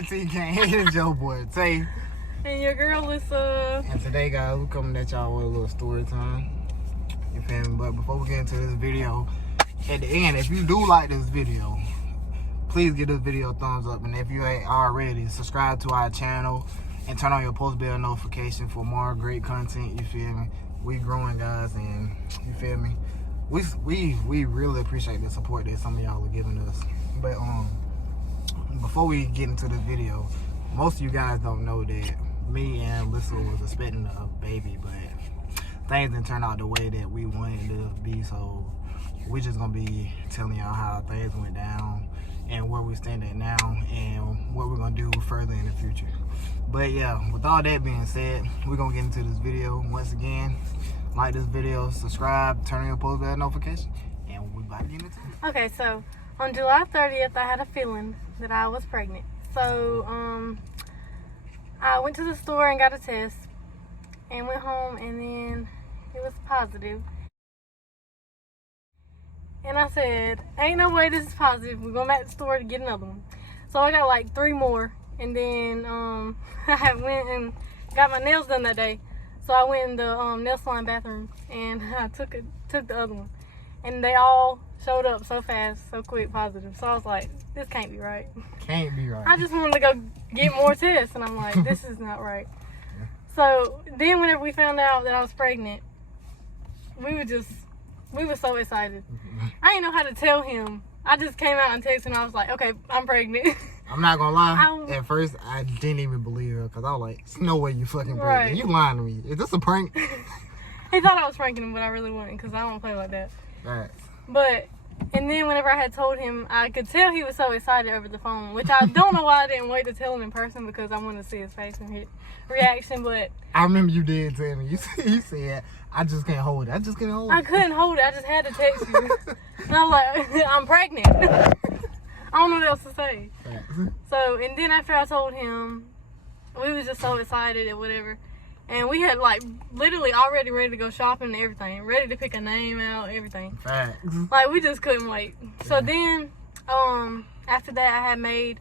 boy TK. It's your boy Tae. And your girl Lissa. And today, guys, we're coming at y'all with a little story time. You feel me? But before we get into this video, at the end, if you do like this video, please give this video a thumbs up. And if you ain't already, subscribe to our channel and turn on your post bell notification for more great content. You feel me? We growing, guys, and you feel me? We really appreciate the support that some of y'all are giving us. But before we get into this video, most of you guys don't know that me and Lissa was expecting a baby, but things didn't turn out the way that we wanted to be. So we're just gonna be telling y'all how things went down and where we stand at now and what we're gonna do further in the future. But yeah, with all that being said, we're gonna get into this video. Once again, like this video, subscribe, turn on your post bell notification, and we're about to get into it. Okay, so on July 30th, I had a feeling that I was pregnant. So I went to the store and got a test and went home, and then it was positive. And I said, ain't no way this is positive. We're going back to the store to get another one. So I got like 3 more. And then I went and got my nails done that day. So I went in the nail salon bathroom and I took the other one. And they all showed up so fast, so quick, positive. So I was like, this can't be right. Can't be right. I just wanted to go get more tests. And I'm like, this is not right. So then whenever we found out that I was pregnant, we were so excited. I didn't know how to tell him. I just came out and texted and I was like, okay, I'm pregnant. I'm not gonna lie. At first, I didn't even believe her because I was like, "There's no way you fucking pregnant. Right. You lying to me. Is this a prank?" He thought I was pranking him, but I really wasn't because I don't play like that. Right. But, and then whenever I had told him, I could tell he was so excited over the phone, which I don't know why I didn't wait to tell him in person because I wanted to see his face and his reaction. But I remember you did tell me. You said, "I just can't hold it. I just can't hold it." I couldn't hold it. I just had to text you. And I was like, I'm pregnant. I don't know what else to say. So, and then after I told him, we was just so excited and whatever. And we had like literally already ready to go shopping and everything. Ready to pick a name out, everything. Facts. Like, we just couldn't wait. So then, after that, I had made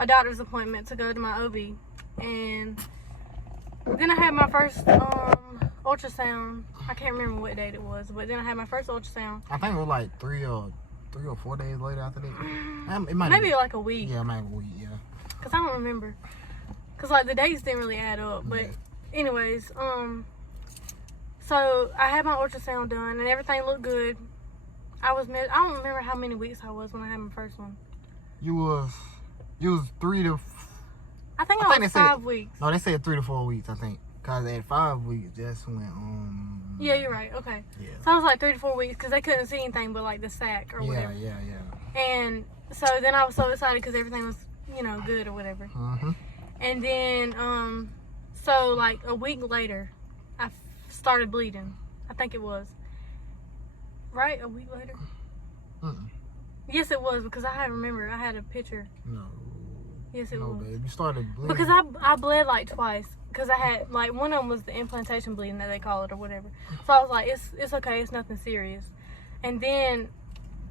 a doctor's appointment to go to my OB. And then I had my first ultrasound. I can't remember what date it was, but then I had my first ultrasound. I think it was like 3 or 4 days later after that. It might maybe like a week. Yeah, maybe a week, yeah. Because I don't remember. Because like the dates didn't really add up. But anyways, so I had my ultrasound done and everything looked good. I don't remember how many weeks I was when I had my first one. You was 3 to... I think I was 5 weeks. No, they said 3 to 4 weeks, I think. Because at 5 weeks, that's when... Yeah, you're right. Okay. Yeah. So I was like 3 to 4 weeks because they couldn't see anything but like the sac or whatever. Yeah. And so then I was so excited because everything was, good or whatever. And then, so like a week later, I started bleeding. I think it was. Right? A week later? Yes, it was because I remember. I had a picture. No. Yes, it was. Babe. You started bleeding. Because I bled like twice. Because I had, like, one of them was the implantation bleeding that they call it or whatever. So I was like, it's okay. It's nothing serious. And then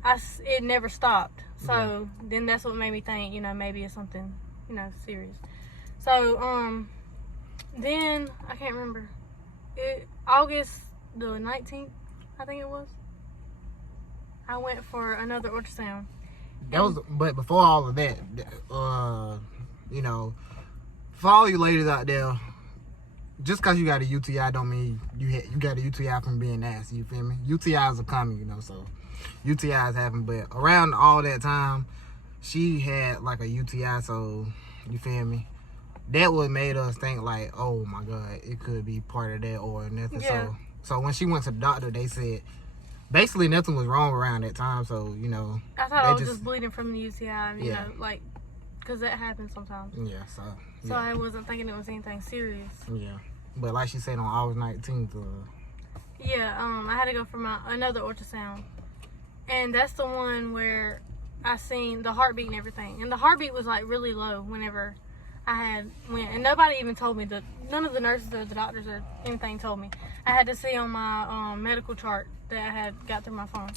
it never stopped. So then that's what made me think, maybe it's something, serious. So, then, I can't remember. August the 19th, I think it was. I went for another ultrasound. But before all of that, for all you ladies out there, just because you got a UTI don't mean you got a UTI from being nasty, you feel me? UTIs are coming, so UTIs happen. But around all that time, she had like a UTI, so you feel me? That what made us think like, oh my God, it could be part of that or nothing. Yeah. So when she went to the doctor, they said basically nothing was wrong around that time. So I thought I was just bleeding from the UTI, you know, like because that happens sometimes. Yeah. So I wasn't thinking it was anything serious. Yeah. But like she said on August 19th. I had to go for another ultrasound, and that's the one where I seen the heartbeat and everything, and the heartbeat was like really low whenever I went, and nobody even told me none of the nurses or the doctors or anything told me. I had to see on my medical chart that I had got through my phone.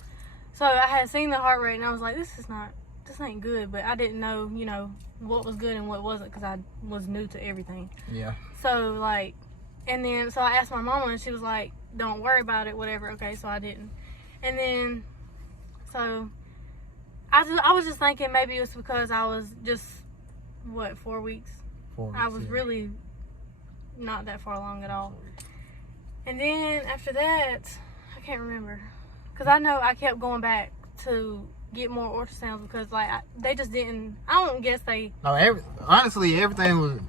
So I had seen the heart rate, and I was like, this is not this ain't good, but I didn't know, you know, what was good and what wasn't because I was new to everything. Yeah. So, like, and then, so I asked my mama and she was like, don't worry about it, whatever. Okay, so I didn't. And then, so, I was just thinking maybe it was because I was just, 4 weeks? 4 weeks, I was really not that far along at all. And then after that, I can't remember. Because I know I kept going back to get more ultrasounds because, like, they just didn't, I don't guess they... No, honestly, everything was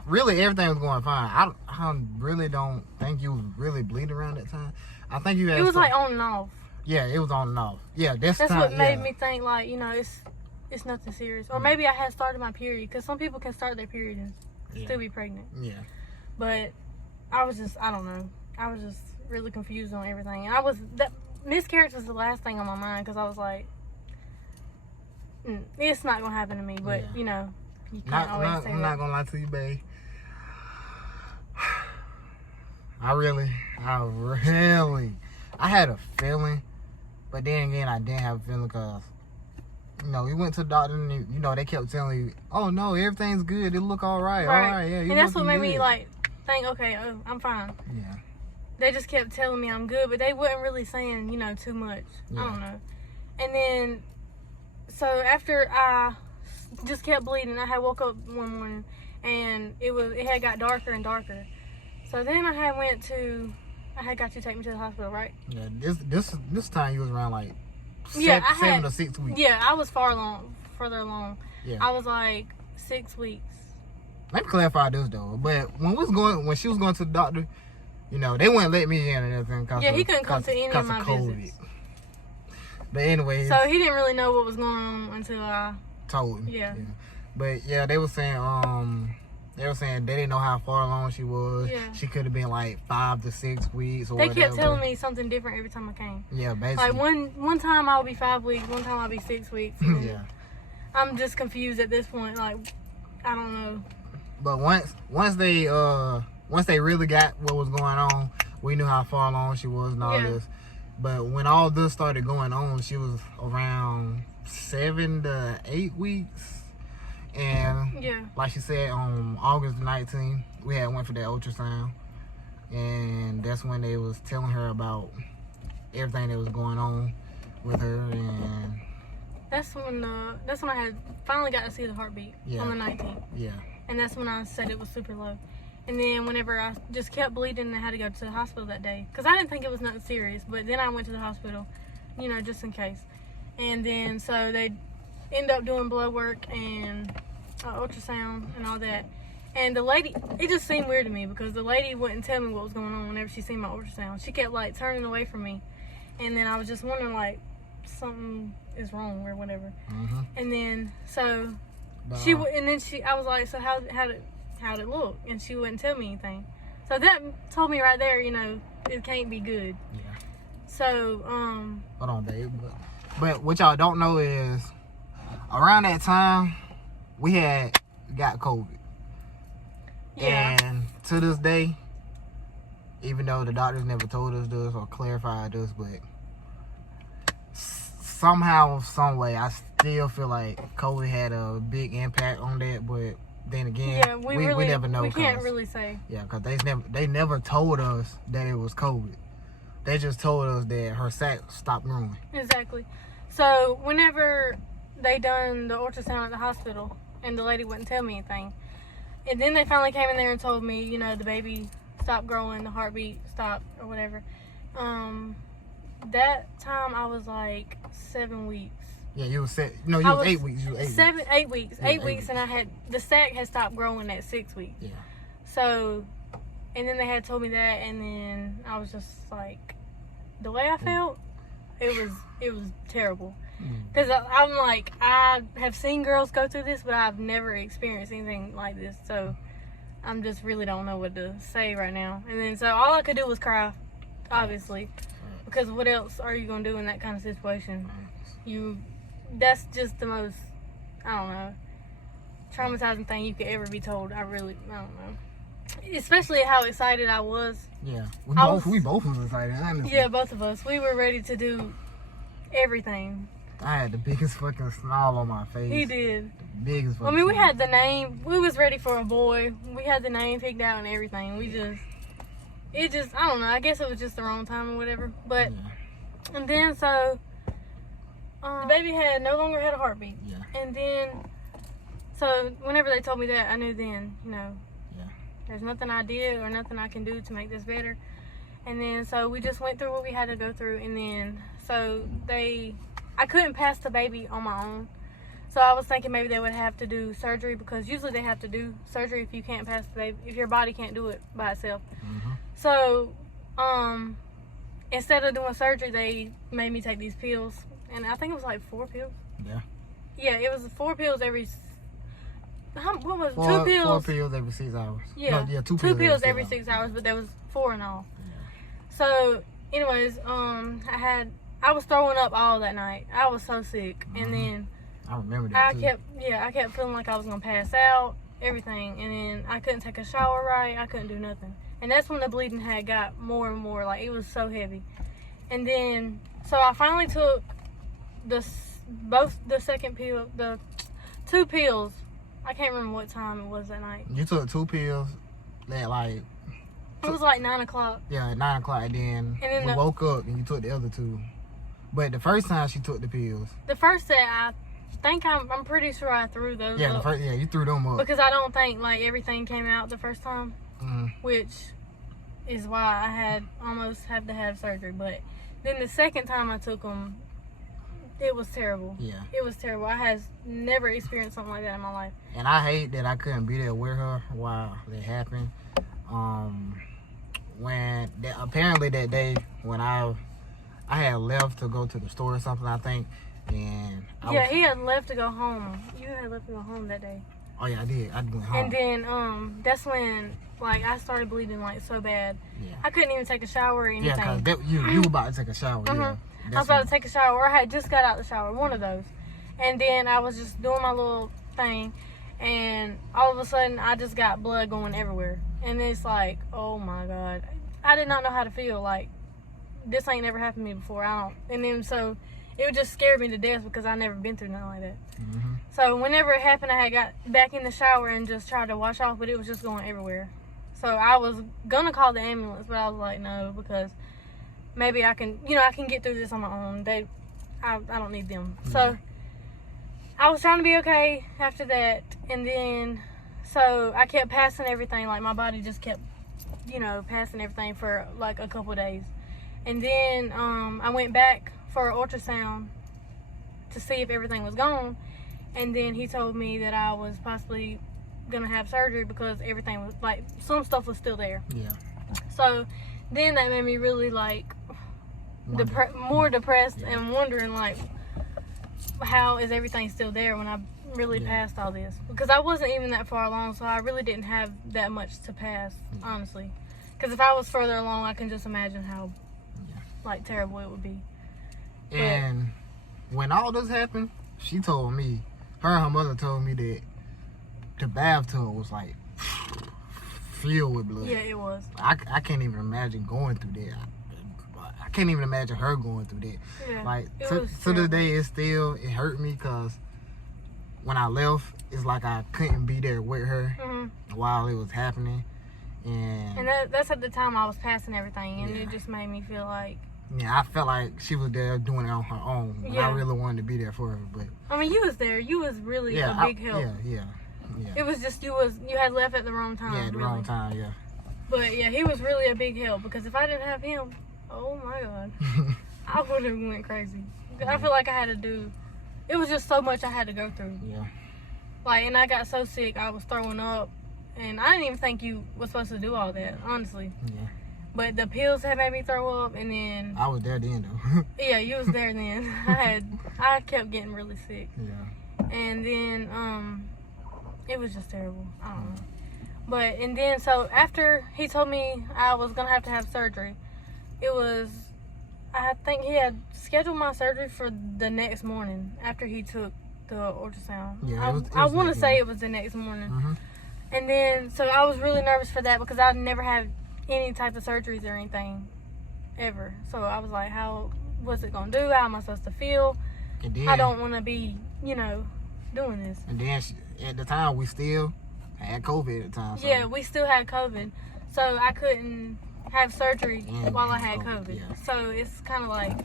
going fine. I really don't think you was really bleeding around that time. I think you had... It was, like, on and off. Yeah, it was on and off. Yeah, that's what made me think, like, you know, it's nothing serious. Or maybe I had started my period because some people can start their period and still be pregnant. Yeah. But I was just, I don't know. I was just really confused on everything. And miscarriage was the last thing on my mind because I was like, it's not going to happen to me. But, you know, you can't always say I'm not going to lie to you, babe. I had a feeling, but then again, I didn't have a feeling because, you know, we went to the doctor and, you know, they kept telling you, oh, no, everything's good. It look all right. All right, yeah. And that's what made me, like, think, okay, I'm fine. Yeah. They just kept telling me I'm good, but they wasn't really saying, you know, too much. Yeah. I don't know. And then, so after I just kept bleeding, I had woke up one morning and it had got darker and darker. So then I had got you to take me to the hospital, right? Yeah, this time you was around like 7 to 6 weeks. Yeah, I was further along. Yeah. I was like 6 weeks. Let me clarify this though. But when she was going to the doctor, you know, they wouldn't let me in and everything. He couldn't come to any of my visits. But anyway, so he didn't really know what was going on until I told him. Yeah. But yeah, they were saying they didn't know how far along she was. Yeah. She could have been like 5 to 6 weeks or They whatever. kept telling me something different every time I came. Yeah, basically. Like one time I would be 5 weeks, one time I'd be 6 weeks. Yeah. I'm just confused at this point. Like, I don't know. But once they really got what was going on, we knew how far along she was and all this. But when all this started going on, she was around 7 to 8 weeks. And like she said, on August 19th, we had went for that ultrasound. And that's when they was telling her about everything that was going on with her. And that's when I had finally got to see the heartbeat on the 19th. Yeah. And that's when I said it was super low. And then whenever I just kept bleeding and I had to go to the hospital that day. Because I didn't think it was nothing serious. But then I went to the hospital, you know, just in case. And then so they ended up doing blood work and ultrasound and all that. And the lady, it just seemed weird to me because the lady wouldn't tell me what was going on whenever she seen my ultrasound. She kept like turning away from me. And then I was just wondering like something is wrong or whatever. Mm-hmm. And then so I was like, so how'd it look? And she wouldn't tell me anything. So that told me right there, you know, it can't be good. Yeah. So, hold on, babe. But what y'all don't know is around that time we had got COVID. Yeah. And to this day, even though the doctors never told us this or clarified this, but somehow, some way, I still feel like COVID had a big impact on that. But then again, we never know. We can't really say. Yeah, because they never told us that it was COVID. They just told us that her sac stopped growing. Exactly. So whenever they done the ultrasound at the hospital and the lady wouldn't tell me anything, and then they finally came in there and told me, you know, the baby stopped growing, the heartbeat stopped or whatever. That time I was like 7 weeks. Yeah, you was 8 weeks. You was 8 weeks. Yeah, 8 weeks, and the sac had stopped growing at 6 weeks. Yeah. So, and then they had told me that, and then I was just like, the way I felt, it was terrible. Because I'm like, I have seen girls go through this, but I've never experienced anything like this. So, I'm just really don't know what to say right now. And then, so all I could do was cry, obviously. Because what else are you going to do in that kind of situation? That's just the most, I don't know, traumatizing thing you could ever be told. I don't know. Especially how excited I was. Yeah. We both was excited, honestly. Yeah, both of us. We were ready to do everything. I had the biggest fucking smile on my face. He did. The biggest fucking I mean, we smile. had the name. We was ready for a boy. We had the name picked out and everything. It just, I don't know. I guess it was just the wrong time or whatever. But, and then so, the baby no longer had a heartbeat. Yeah. And then, so whenever they told me that, I knew then, there's nothing I did or nothing I can do to make this better. And then, so we just went through what we had to go through. And then, so I couldn't pass the baby on my own. So I was thinking maybe they would have to do surgery, because usually they have to do surgery if you can't pass the baby, if your body can't do it by itself. Mm-hmm. So, instead of doing surgery, they made me take these pills. And I think it was like 4 pills. Yeah. Yeah, it was 4 pills every... What was it? 2 pills? 4 pills every 6 hours. Yeah, no, 2 pills every 6 hours, but there was 4 in all. Yeah. So, anyways, I was throwing up all that night. I was so sick. Mm-hmm. And then I remember that I kept feeling like I was gonna pass out, everything. And then I couldn't take a shower right. I couldn't do nothing. And that's when the bleeding had got more and more. Like, it was so heavy. And then, so I finally took the 2 pills. I can't remember what time it was that night. You took 2 pills that It was like 9 o'clock. Yeah, at 9 o'clock, and then we woke up and you took the other 2. But the first time she took the pills. The first set, I'm pretty sure I threw those up. You threw them up. Because I don't think like everything came out the first time. Mm-hmm. Which is why I almost had to have surgery. But then the second time I took them, it was terrible. Yeah. It was terrible. I had never experienced something like that in my life. And I hate that I couldn't be there with her while it happened. Apparently that day when I had left to go to the store or something, I think, and he had left to go home. You had left to go home that day. Oh yeah, I did. I went home. And then that's when like I started bleeding like so bad. Yeah. I couldn't even take a shower or anything. Yeah, because you were about to take a shower. Mm-hmm. Yeah. I was about to take a shower, or I had just got out the shower, one of those. And then I was just doing my little thing, and all of a sudden I just got blood going everywhere. And it's like, oh my God. I did not know how to feel. Like, this ain't never happened to me before. And then so it just scared me to death because I never been through nothing like that. Mm-hmm. So whenever it happened, I had got back in the shower and just tried to wash off, but it was just going everywhere. So I was gonna call the ambulance, but I was like, no, because maybe I can get through this on my own. I don't need them. Mm-hmm. So I was trying to be okay after that, and then so I kept passing everything. Like, my body just kept, passing everything for like a couple of days. And then I went back for an ultrasound to see if everything was gone. And then he told me that I was possibly gonna have surgery because everything was like, some stuff was still there. Yeah. So then that made me really like more depressed and wondering like, how is everything still there when I really passed all this? Because I wasn't even that far along, so I really didn't have that much to pass, honestly. Because if I was further along, I can just imagine how like terrible it would be. And when all this happened, she told me, her and her mother told me that the bathtub was like filled with blood. Yeah, it was. I can't even imagine going through that. I can't even imagine her going through that. Yeah, like to this day, it hurt me because when I left, it's like I couldn't be there with her while it was happening. And that's at the time I was passing everything, and it just made me feel like, I felt like she was there doing it on her own. And I really wanted to be there for her, but I mean, you was there. You was really a big help. Yeah. It was just you had left at the wrong time. Yeah, at the wrong time. Yeah. But yeah, he was really a big help, because if I didn't have him, oh my God, I would have went crazy. I feel like I had to do. It was just so much I had to go through. Yeah. Like, and I got so sick, I was throwing up, and I didn't even think you were supposed to do all that, honestly. Yeah. But the pills had made me throw up, and then I was there then though. yeah, you was there then. I kept getting really sick. Yeah. And then it was just terrible. I don't know. But and then so after he told me I was gonna have to have surgery, I think he had scheduled my surgery for the next morning after he took the ultrasound. Yeah, I want to say it was the next morning. Mm-hmm. And then so I was really nervous for that because I'd never had any type of surgeries or anything ever. So I was like, how was it gonna do? How am I supposed to feel? And then, I don't want to be, you know, doing this. And then at the time, we still had COVID at the time. So. Yeah, we still had COVID. So I couldn't have surgery while I had COVID. Yeah. So it's kind of like,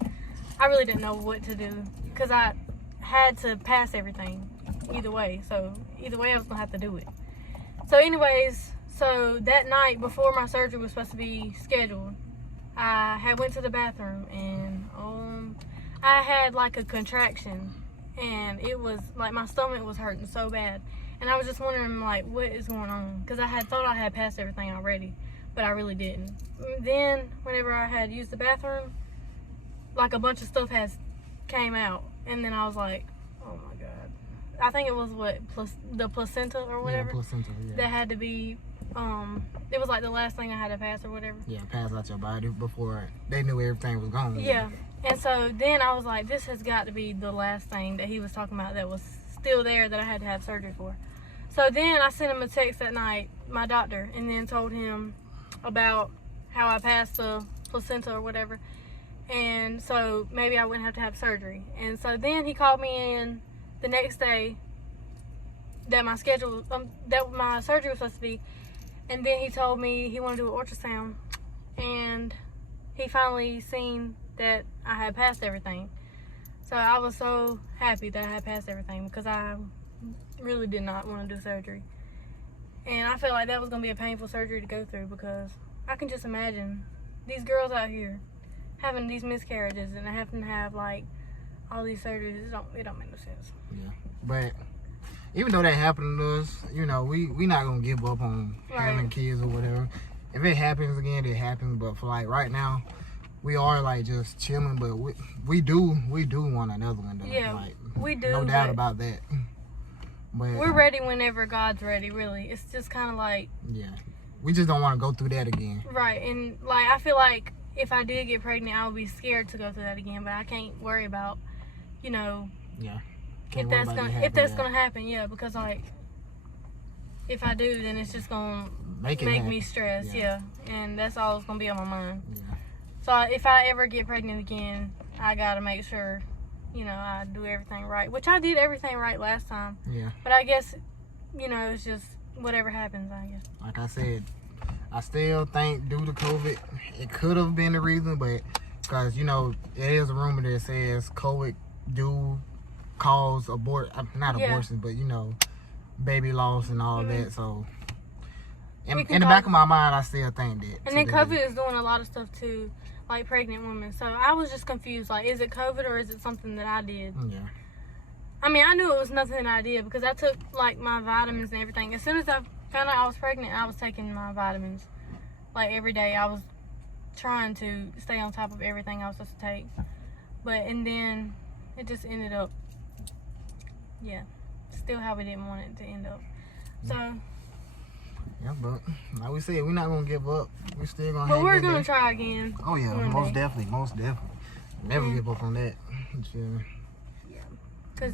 I really didn't know what to do. Because I had to pass everything either way. So either way, I was going to have to do it. So anyways, so that night before my surgery was supposed to be scheduled, I had went to the bathroom and I had like a contraction, and it was like my stomach was hurting so bad, and I was just wondering like what is going on, because I had thought I had passed everything already, but I really didn't. Then whenever I had used the bathroom, like a bunch of stuff came out, and then I was like, oh my god, I think it was the placenta or whatever. Yeah, placenta, yeah. That had to be it was like the last thing I had to pass or whatever. Yeah, pass out your body before they knew everything was gone. Yeah. And so then I was like, this has got to be the last thing that he was talking about that was still there that I had to have surgery for. So then I sent him a text that night, my doctor, and then told him about how I passed the placenta or whatever. And so maybe I wouldn't have to have surgery. And so then he called me in the next day that my schedule, that my surgery was supposed to be. And then he told me he wanted to do an ultrasound, and he finally seen that I had passed everything. So I was so happy that I had passed everything, because I really did not want to do surgery. And I felt like that was going to be a painful surgery to go through, because I can just imagine these girls out here having these miscarriages and having to have like all these surgeries. It don't make no sense. Yeah. But even though that happened to us, you know, we not gonna give up on having kids or whatever. If it happens again, it happens. But for like right now, we are like just chilling. But we do want another one though. Yeah, like, we do. No doubt about that. But we're ready whenever God's ready. Really, it's just kind of like, yeah, we just don't want to go through that again. Right, and like I feel like if I did get pregnant, I would be scared to go through that again. But I can't worry about, you know. Yeah. If that's gonna happen, yeah, because like if I do, then it's just gonna make me stress, yeah, and that's all that's gonna be on my mind. Yeah. So if I ever get pregnant again, I gotta make sure, you know, I do everything right, which I did everything right last time. Yeah. But I guess, you know, it's just whatever happens, I guess. Like I said, I still think due to COVID, it could have been the reason, but because, you know, it is a rumor that says COVID do cause abortions, but you know, baby loss and all that. So in the back of my mind, I still think that. And then COVID is doing a lot of stuff too, like pregnant women. So I was just confused, like, is it COVID or is it something that I did? Yeah. I mean, I knew it was nothing that I did, because I took like my vitamins and everything. As soon as I found out I was pregnant, I was taking my vitamins like every day. I was trying to stay on top of everything I was supposed to take, and then it just ended up, yeah, still how we didn't want it to end up. So yeah, but like we said, we're not gonna give up. We're still gonna. But we're gonna try again. Oh yeah, most definitely. Never give up on that. Yeah, cause.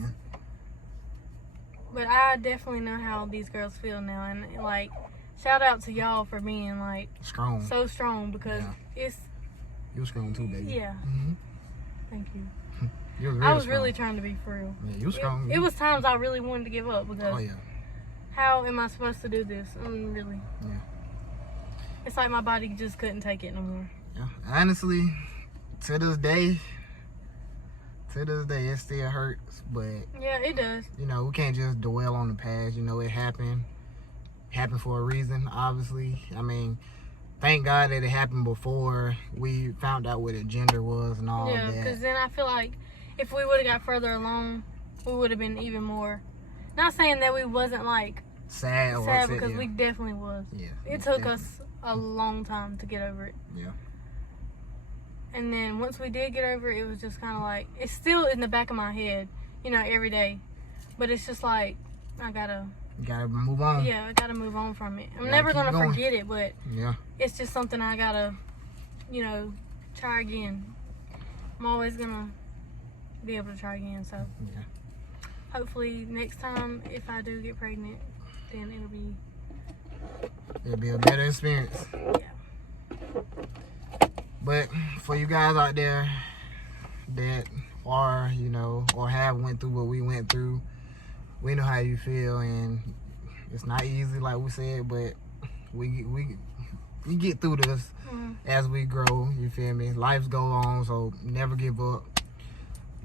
But I definitely know how these girls feel now, and like, shout out to y'all for being like strong, so strong, because you're strong too, baby. Yeah. Thank you. I was really trying to be for real. Yeah, you strong. It was times I really wanted to give up, because oh yeah, how am I supposed to do this? Really. Yeah. It's like my body just couldn't take it no more. Yeah. Honestly, to this day, it still hurts, but yeah, it does. You know, we can't just dwell on the past. You know, it happened for a reason, obviously. I mean, thank God that it happened before we found out what the gender was and all that. Yeah, because then I feel like if we would have got further along, we would have been even more. Not saying that we wasn't like sad because we definitely was. Yeah. It took us a long time to get over it. Yeah. And then once we did get over it, it was just kind of like, it's still in the back of my head, you know, every day. But it's just like, you gotta move on. Yeah, I gotta move on from it. I'm never gonna forget it, but yeah, it's just something I gotta, you know, try again. I'm always gonna be able to try again. So yeah, hopefully next time, if I do get pregnant, then it'll be a better experience. Yeah. But for you guys out there that far, you know, or have went through what we went through, we know how you feel, and it's not easy, like we said, but we get through this as we grow. You feel me? Lives go on, so never give up.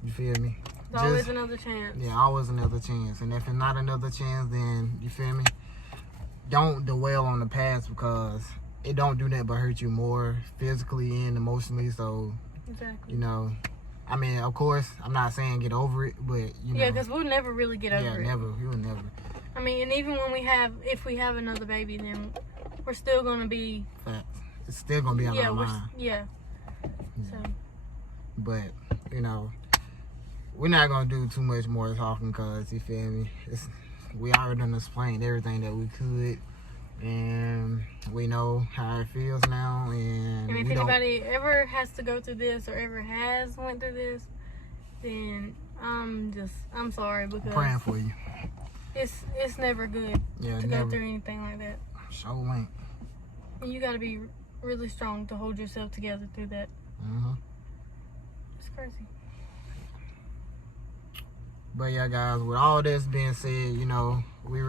You feel me? There's always another chance. Yeah, always another chance. And if it's not another chance, then you feel me? Don't dwell on the past, because it don't do nothing but hurt you more physically and emotionally. So, exactly. You know, I mean, of course, I'm not saying get over it, but you know. Yeah, because we'll never really get over it. Yeah, never. You will never. I mean, and even when if we have another baby, then we're still gonna be. Facts. It's still gonna be on our mind. So. But you know, we're not gonna do too much more talking, because you feel me. We already done explained everything that we could, and we know how it feels now. And if anybody ever has to go through this, or ever has went through this, then I'm sorry, because I'm praying for you. It's never good to go through anything like that. So ain't. And you got to be really strong to hold yourself together through that. It's crazy. But yeah, guys, with all this being said, you know, we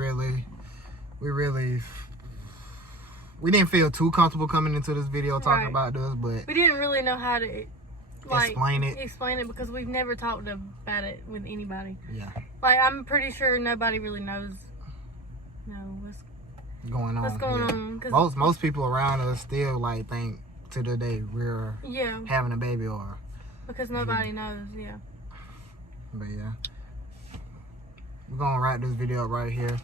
didn't feel too comfortable coming into this video talking about this, but we didn't really know how to explain it, because we've never talked about it with anybody. Yeah. Like, I'm pretty sure nobody really knows what's going on. Cause most people around us still like think to the day we're having a baby, or because nobody knows. Yeah. But yeah, we're gonna wrap this video up right here.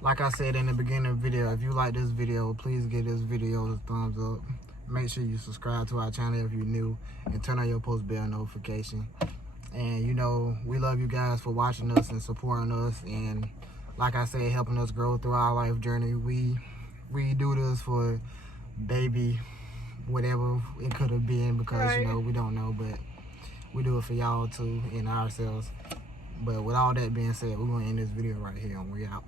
Like I said in the beginning of the video, if you like this video, please give this video a thumbs up. Make sure you subscribe to our channel if you're new, and turn on your post bell notification. And you know, we love you guys for watching us and supporting us, and like I said, helping us grow through our life journey. We do this for baby, whatever it could have been, because you know, we don't know, but we do it for y'all too and ourselves. But with all that being said, we're gonna end this video right here, and we out.